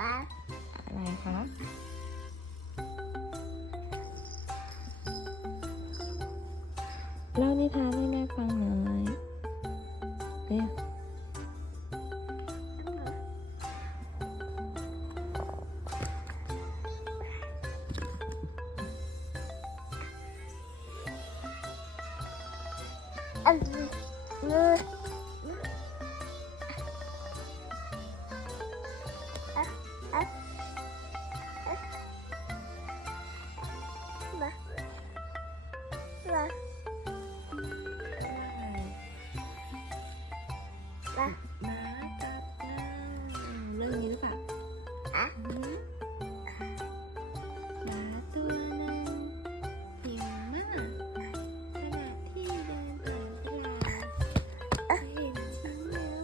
อะไรคะเล่านิทานให้แม่ฟังหน่อยเร็ วหมากัดนะเรื่องนี้หรือเปล่าหืมหมาตัวหนึงหิวมากขณะที่เดินผ่านตลาดเห็นชิ้นเนื้อ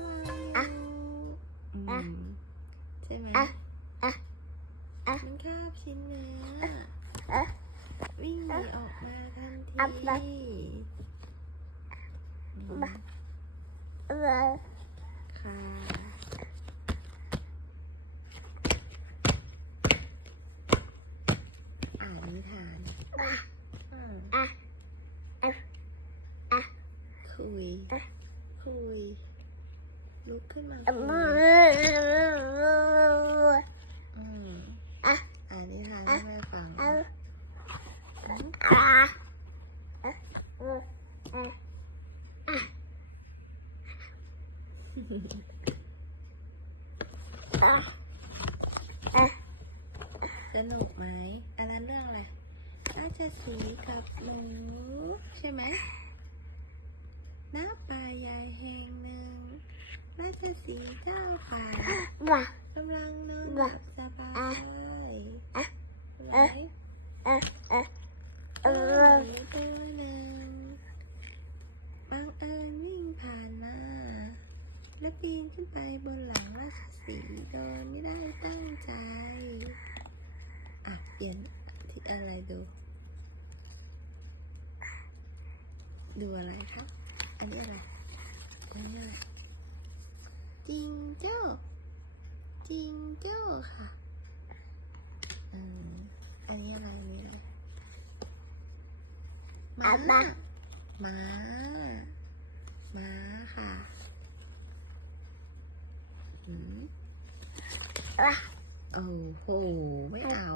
วางอยู่อืมใช่ไหมมันคาบชิ้นเนื้อ วิ่งหนีออกมาทันทีอืมค่ะอ่านนิทานอ่าคุย คุย ลุกขึ้นมาคุยอืมอ่านนิทานให้แม่ฟัง สนุกไหม อันนั้นเรื่องอะไรราชสีห์กับหนูใช่ไหมณป่าใหญ่แห่งหนึ่งราชสีห์เจ้าป่ากำลังนอนหลับสบายไหวตัวหมีตัวหนึ่งบังเอิญวิ่งผ่านมา และปีนขึ้นไปบนหลังราชสีห์โดยไม่ได้ตั้งใจ อะเปลี่ยนที่อะไรดู ดูอะไรครับ อันนี้อะไรอันนี้อะไรจิงโจ้จิงโจ้ค่ะอืมอันนี้อะไรนี่อะไรม้าม้าม้าค่ะ อืมโอ้โห ไม่เอา